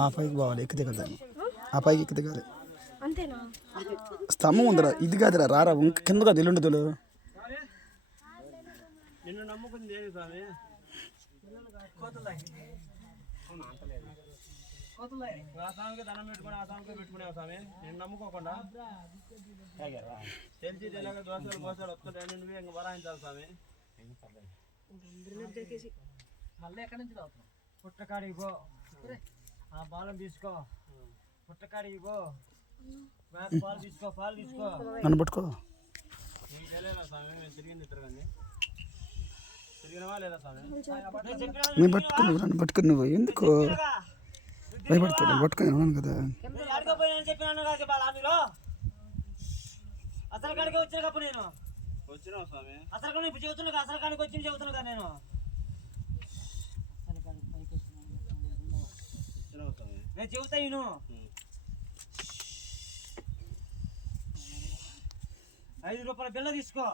ఆ పైకి పోవాలి, ఎక్కితే కదా ఆ పైకి ఎక్కితే కాదు. అంతేనా? స్తంభం ఉందిరా, ఇది కాదురా, రారా కింద కాదు ఎల్లుండదులు. నిన్ను నమ్ముకుంది ఏది స్వామి? ఆ స్వామికి దండం పెట్టుకుని ఆ స్వామికి పెట్టుకునేవా స్వామి? నేను నమ్ముకోకుండా తెలిసి తెలియక దోశలు బోసాలు వస్తుంటాయి, నువ్వు ఇంక బరాయించాలి స్వామి. మళ్ళీ ఎక్కడి నుంచి తాగుతాం? పుట్టకాడికి పో, ఆ బాలం తీసుకో, పుట్టకాడికి పో, పాలు తీసుకో, పాలు తీసుకో. నన్ను పట్టుకో. నీకు తెలియదా స్వామి? మేము తిరిగింది తిరగండి, తిరిగినవా లేదా స్వామి? నేను పట్టుకుని నన్ను పట్టుకుని నువ్వు ఎందుకు భయపడతావు? నేను పట్టుకొని ఉన్నాను కదా. చెప్పినాను మీరు అసలు కాడికి వచ్చినప్పుడు నేను వచ్చినావు స్వామి. అసలు కానీ ఇప్పుడు చెబుతున్నా, అసలు కాడికి వచ్చి చెబుతున్నా కదా నేను. నేను చెబుతా నేను. 5 రూపాయల బిల్ల తీసుకో,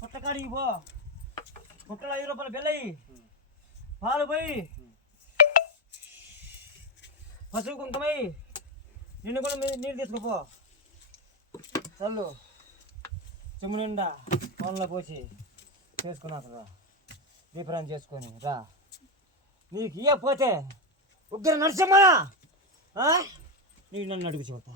పుట్టకాడికి పో, పుట్టలో 5 రూపాయల బిల్ల అయ్యి, పాలు పోయి, పసుపు కుంకుమయ్యి, నిన్ను కూడా నీళ్ళు తీసుకుపో, చల్లు చెమ్ము నిండా పొలంలో పోసి చేసుకున్నాక రా, దీపరాన్ని చేసుకొని రా. నీకు ఇవ్వకపోతే ఉగ్ర నరసింహ నీకు నన్ను అడుగు చెబుతా.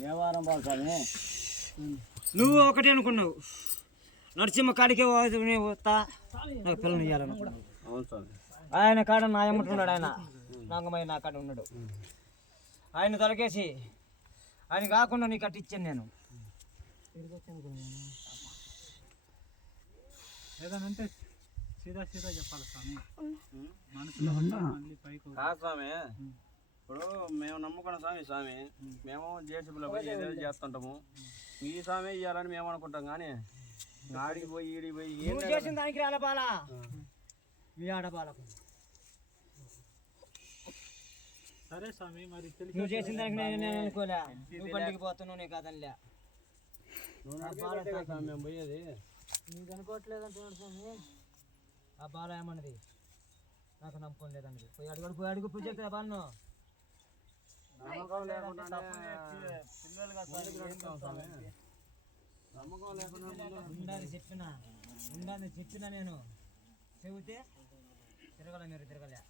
వ్యవహారం బాగా స్వామి. నువ్వు ఒకటి అనుకున్నావు, నరసింహ కాడికే వస్తా నాకు పిల్లలు ఇవ్వాలనుకున్నావు. అవును స్వామి. ఆయన కాడ నా ఎమ్మటున్నాడు, ఆయన నాగమయ్య నా కాడ ఉన్నాడు. ఆయన తొలగేసి ఆయన కాకుండా నీకు అట్టు ఇచ్చాను నేను. ఏదనంటే సీదా సీదా చెప్పాలి స్వామి. కాదు స్వామి, ఇప్పుడు మేము నమ్ముకున్న స్వామి, మేము జేసీబీలో పోయి ఏదేదో చేస్తుంటాము. మీ స్వామి ఇవ్వాలని మేము అనుకుంటాం, కానీ ఆడికి పోయి ఈడికి పోయి నువ్వు చేసిన దానికి రాల బాల మీ ఆడబాలకు. సరే స్వామి, మరి నువ్వు చేసిన దానికి నేను అనుకోలే, నువ్వు బండికి పోతున్నావు, నీకు అదనిలే. మేము పోయేది నీకు అనుకోవట్లేదు అంటున్నాడు స్వామి. ఆ బాల ఏమన్నది నాకు నమ్మకం లేదండి. పోయి అడుగు పోయి అడుగు పూజ చేస్తా బాలను. నమ్మకం లేకుండా నమ్మకం లేకుండా ఉండాలని చెప్పినా నేను చెబితే తిరగల మీరు, తిరగలే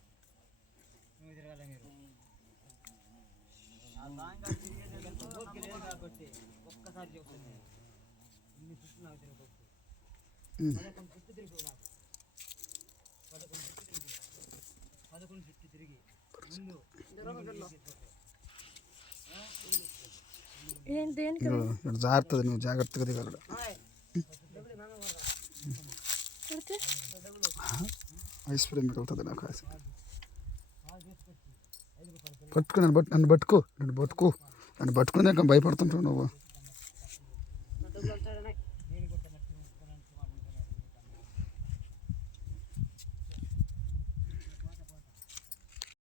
నువ్వు, తిరగలే మీరు. కాబట్టి ఒక్కసారి చెబుతుంది, ఇన్ని చుట్టూ నాకు తిరగవచ్చు. 11 చుట్టూ తిరిగి నాకు 11 చుట్టూ తిరిగి ముందు జాగ్రత్త, నువ్వు జాగ్రత్తగా దిగలడు. ఐస్ ఫ్రేమ్ మిగులుతుంది నాకు. పట్టుకు నన్ను పట్టుకో, నన్ను పట్టుకునే భయపడుతుంటావు నువ్వు.